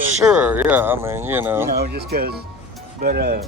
because. Sure, yeah, I mean, You know, just because. But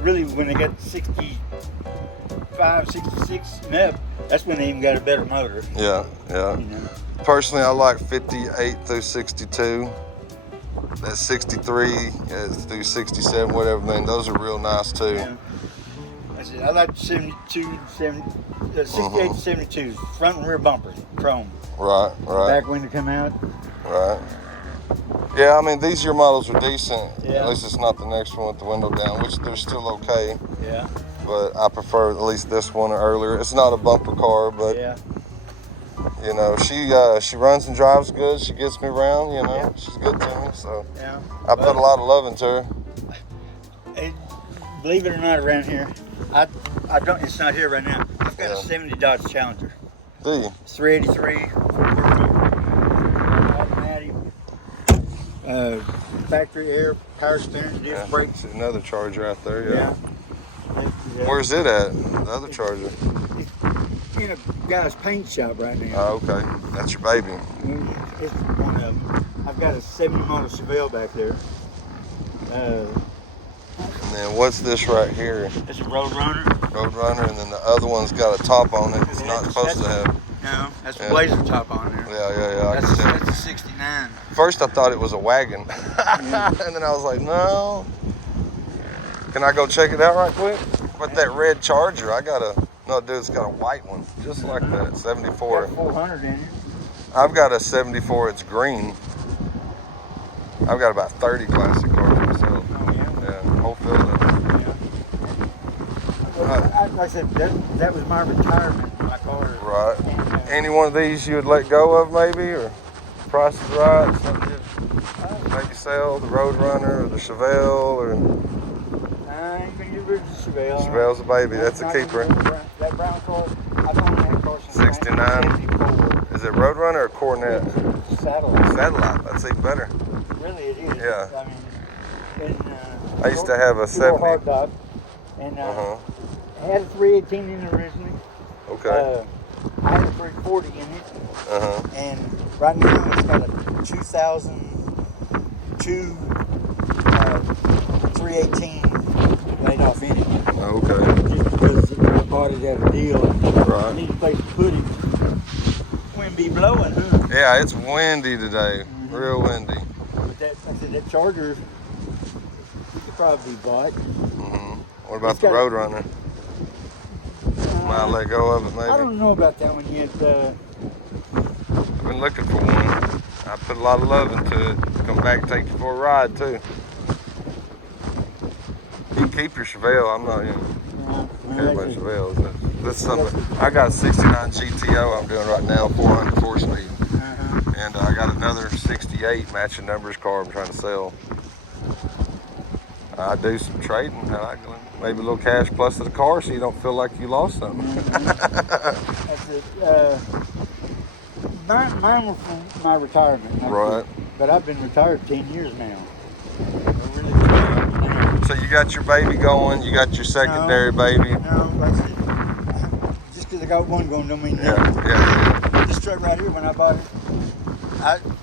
really, when they got 65, 66 and up, that's when they even got a better motor. Yeah, yeah. You know. Personally, I like 58 through 62. That 63 through 67, whatever, man, those are real nice too. Yeah. I like 72, 68 to 72, front and rear bumpers, chrome. Right, right. Back window come out. Right. Yeah, I mean, these year models are decent. Yeah. At least it's not the next one with the window down, which they're still okay. Yeah. But I prefer at least this one earlier. It's not a bumper car, but yeah. You know, she runs and drives good. She gets me around. You know, Yeah. She's good to me. So Yeah. I put a lot of love into her. Believe it or not, around here, I don't. It's not here right now. I've got Yeah. a '70 Dodge Challenger. Do you? It's 383. Automatic. Factory air, power steering, disc brakes. See another Charger out there. Yeah. Yeah. Where's it at? The other Charger. It's in a guy's paint shop right now. Oh, okay. That's your baby. It's one of them. I've got a '70 model Chevelle back there. And then what's this right here? It's a Roadrunner. Roadrunner, and then the other one's got a top on it. It's not supposed to have. No, that's a blazer top on there. Yeah. That's a '69. First I thought it was a wagon. And then I was like, no. Can I go check it out right quick? But that red Charger, no, dude, it's got a white one. Just like that, 74. Got 400 in it. I've got a 74, it's green. I've got about 30 classic cars myself. Oh, yeah? Yeah, whole field of them. Like I said, that was my retirement, my car. Right. And, Any one of these you would let go of maybe, or price is right, something you'd maybe sell, the Roadrunner or the Chevelle, or I ain't gonna get rid of the Chevelle. Chevelle's a baby, that's a keeper. That brown car, I've owned that car since 69. 1974. Is it Roadrunner or Cornet? Satellite. Satellite, that's even better. Really, it is. Yeah. I mean, I used to have a 70. Hard top, and I had a 318 in it originally. Okay. I had a 340 in it, and right now it's got a 2002 318 laid off in it. Okay. Just because I bought it at a deal. Right. I need a place to put it. Wind be blowing, huh? Yeah, it's windy today. Real windy. But like I said, that Charger, it could probably be bought. What about It's the got- Roadrunner? Might let go of it I maybe. don't know about that one yet. I've been looking for one. I put a lot of love into it. Come back and take you for a ride too. You can keep your Chevelle. I'm not care about Chevelles. That's something. I got a 69 GTO I'm doing right now, 404 speed. And I got another 68 matching numbers car I'm trying to sell. I do some trading. I like maybe a little cash plus to the car so you don't feel like you lost something. That's it. Mine was from my retirement. Right. But I've been retired 10 years now. So you got your baby going, you got your secondary baby. No, like I said, just because I got one going don't mean nothing. Yeah. This truck right here, when I bought it,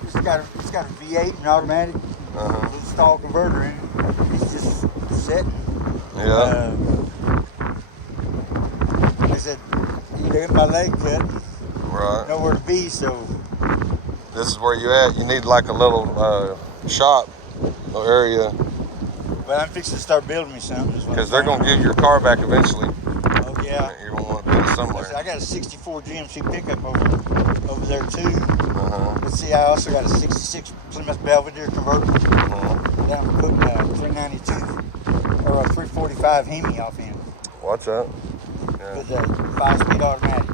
it's got a V8 and automatic with a stall converter in it. It's just sitting. Yeah. I said, you get my leg cut, Right. nowhere to be, so. This is where you at. You need like a little shop area. But I'm fixing to start building me something. Because they're going to give your car back eventually. Oh, yeah. You're going to want to put it somewhere. I got a 64 GMC pickup over there too. But see, I also got a 66 Plymouth Belvedere convertible. That I'm putting a 392 or a 345 Hemi off in. Watch that. Yeah. With a 5-speed automatic.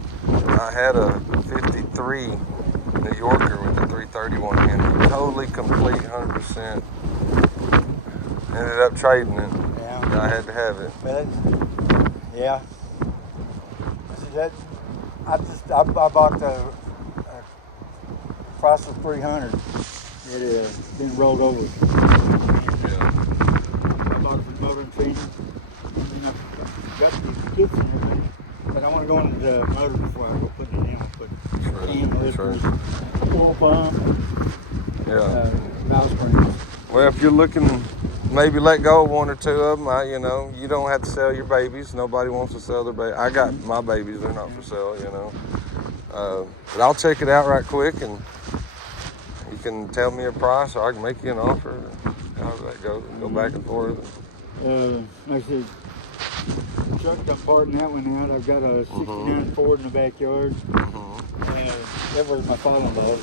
I had a 53 New Yorker with a 331 Hemi. Totally complete, 100%. Ended up trading it. Yeah. I had to have it. But yeah. I bought the Chrysler 300. It has been rolled over. And, I bought it for motor and feeder. And I've got the kits and everything. But I want to go into the motor before I go put it in. I'll put cam lifters, oil pump. Yeah, you're looking, maybe let go of one or two of them. You know, you don't have to sell your babies. Nobody wants to sell their babies. I got my babies; they're not for sale. You know, but I'll check it out right quick, and you can tell me a price, or I can make you an offer. However that goes, go back and forth. Like I said, truck, I'm parting that one out. I've got a '69 Ford in the backyard. That was my father-in-law's.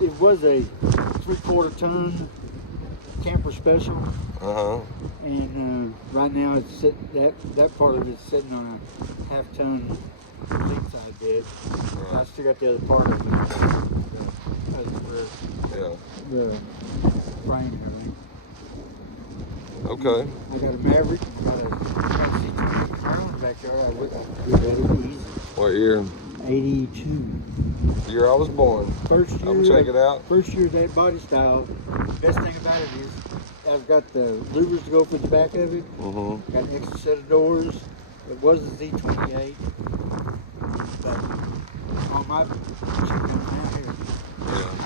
It was a 3/4 ton camper special. And right now it's that part of it's sitting on a 1/2 ton seat side bed. I still got the other part of it. The frame and everything. Okay. I got a Maverick. I got a C20 Camaro in the backyard. I would be easy. What year? 82. The year I was born. First year. I'm check it out. First year of that body style. Best thing about it is I've got the louvers to go for the back of it. Got an extra set of doors. It was a Z28. But on my I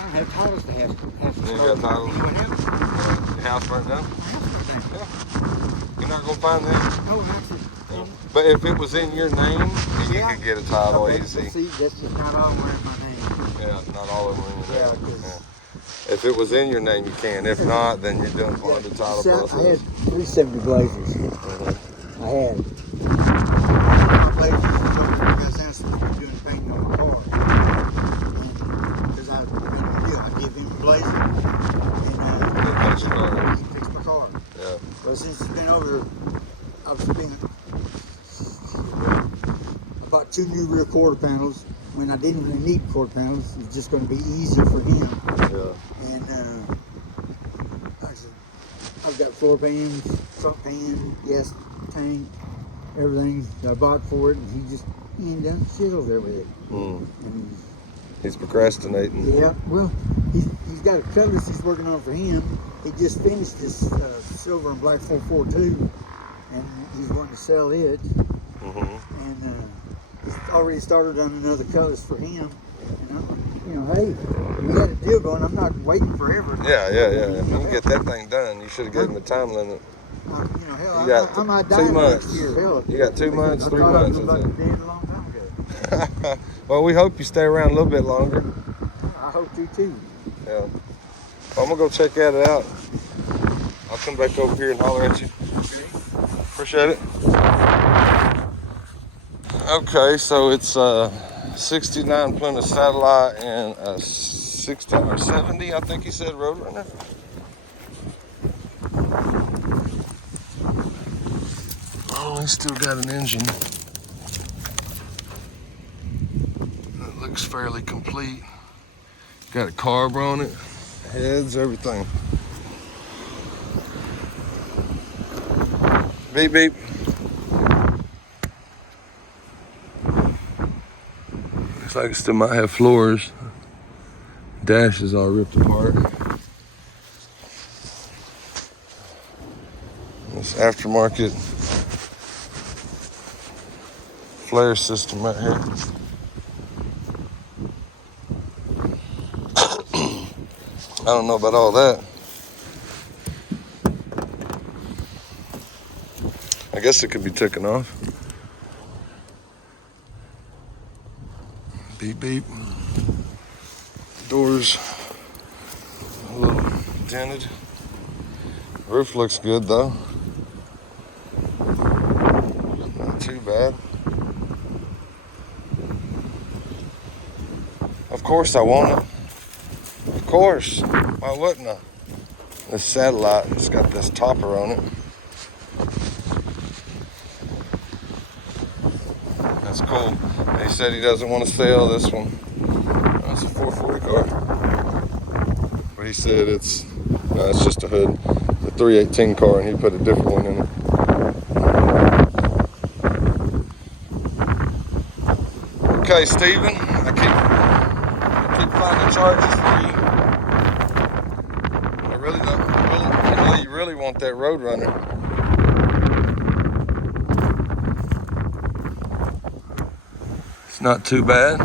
don't have titles to have to You start. got titles? What happened? Your house burnt down? Yeah. You're not gonna find that. No, actually. But if it was in your name, then you could get a title Okay, easy. See, that's just not all in my name. Yeah, not all of them are in your name. Yeah. If it was in your name, you can. If not, then you're doing part of the title process. I had 370 Blazers. I had. My Blazers was doing painting on my car. Because I give him a Blazer. And he fixed my car. Yeah. Well, since he's been over, I've spent. I bought 2 new rear quarter panels. When I didn't really need quarter panels, it was just going to be easier for him. Yeah. And like I said, I've got floor pans, front pan, gas tank, everything that I bought for it, and he ain't done shit over there with it. And he's procrastinating. yeah, well, he's got a Cutlass he's working on for him. He just finished this silver and black 442, and he's wanting to sell it. And he's already started on another Cutlass for him. And hey, we had a deal going. I'm not waiting forever. Yeah. If you can get that thing done, you should have given him a time limit. Hell, You got I might 2 die months. next year. Hell, You got 2 months, I 3 thought I was months. about to be dead a long time ago. Well, we hope you stay around a little bit longer. I hope to too. Yeah. Well, I'm gonna go check that out. I'll come back over here and holler at you. Appreciate it. Okay, so it's 69 Plymouth Satellite and a 60 or 70, I think he said, Roadrunner. Oh, he's still got an engine. It looks fairly complete. Got a carb on it, heads, everything. Beep, beep. Looks like it still might have floors. Dash is all ripped apart. This aftermarket flare system right here. I don't know about all that. I guess it could be taken off. Beep, beep. Doors a little dented. Roof looks good though. Not too bad. Of course I want it. Of course. Why wouldn't I? This Satellite, it's got this topper on it. That's cool. He said he doesn't want to sell this one. That's a 440 car. But he said it's just a hood. The 318 car, and he put a different one in it. Okay, Steven, I keep finding charges for you. I know you really want that Roadrunner. It's not too bad.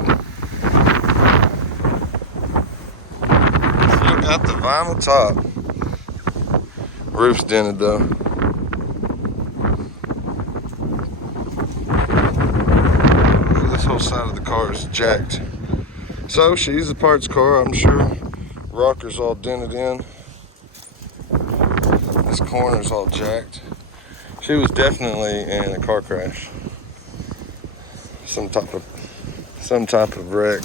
Still got the vinyl top. Roof's dented though. This whole side of the car is jacked. So she's a parts car, I'm sure. Rocker's all dented in. This corner's all jacked. She was definitely in a car crash. Some type of wreck.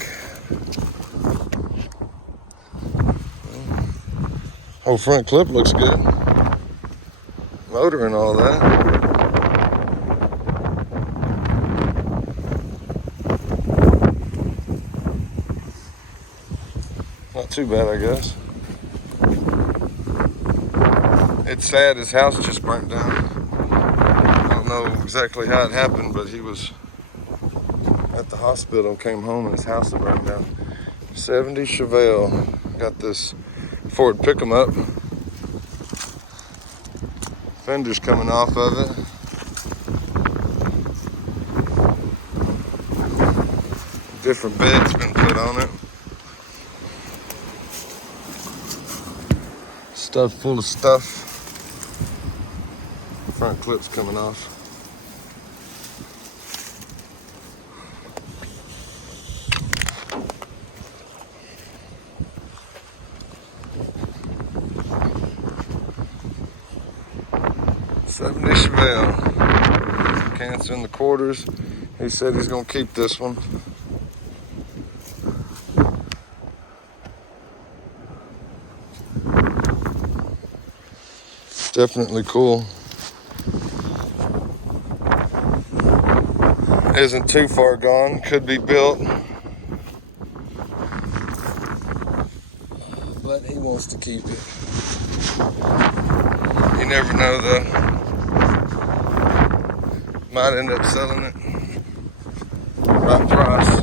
Whole front clip looks good. Motor and all that. Not too bad, I guess. It's sad his house just burnt down. I don't know exactly how it happened, but he was at the hospital, came home, and his house had burned down. 70 Chevelle. Got this Ford pick-em-up. Fender's coming off of it. Different bed's been put on it. Stuff full of stuff. Front clip's coming off. Chevelle. Cancer in the quarters. He said he's gonna keep this one. Definitely cool. Isn't too far gone. Could be built. But he wants to keep it. You never know though. Might end up selling it. Right price.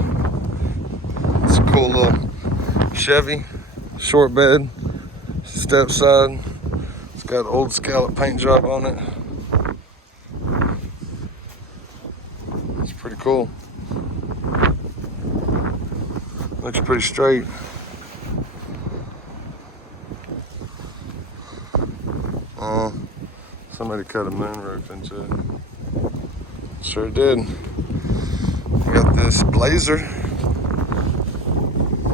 It's a cool little Chevy. Short bed. Step side. It's got old scallop paint job on it. It's pretty cool. Looks pretty straight. Somebody cut a moonroof into it. Sure did. We got this Blazer.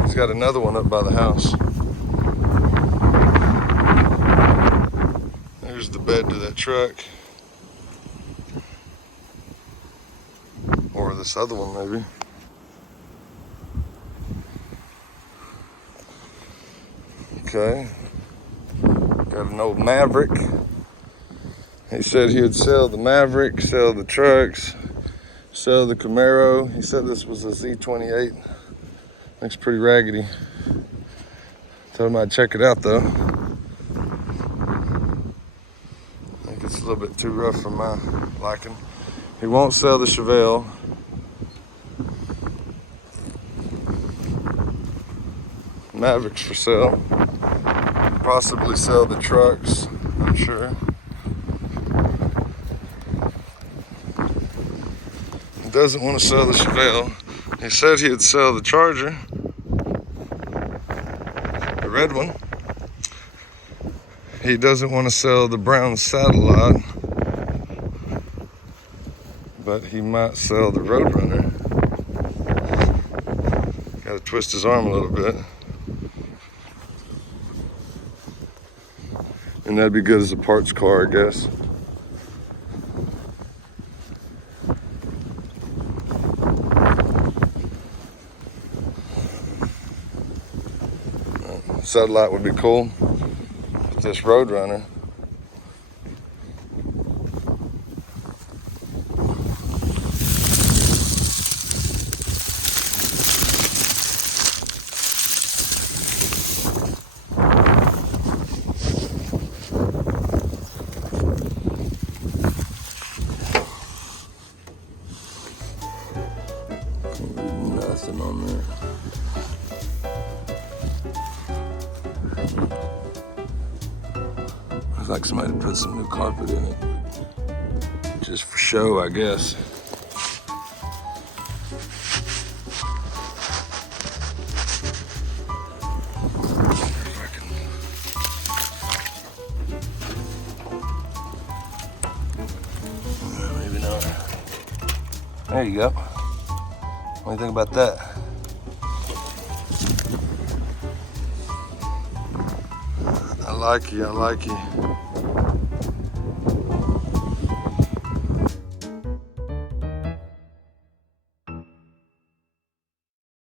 He's got another one up by the house. There's the bed to that truck. Or this other one maybe. Okay. Got an old Maverick. He said he would sell the Maverick, sell the trucks, sell the Camaro. He said this was a Z28. Looks pretty raggedy. Told him I'd check it out though. I think it's a little bit too rough for my liking. He won't sell the Chevelle. Mavericks for sale. Possibly sell the trucks, I'm sure. He doesn't want to sell the Chevelle. He said he'd sell the Charger, the red one. He doesn't want to sell the brown Satellite, but he might sell the Roadrunner. Got to twist his arm a little bit. And that'd be good as a parts car, I guess. Satellite would be cool. With this Roadrunner. Nothing on there. Looks like somebody put some new carpet in it. Just for show, I guess. If I can There you go. What do you think about that? I like you.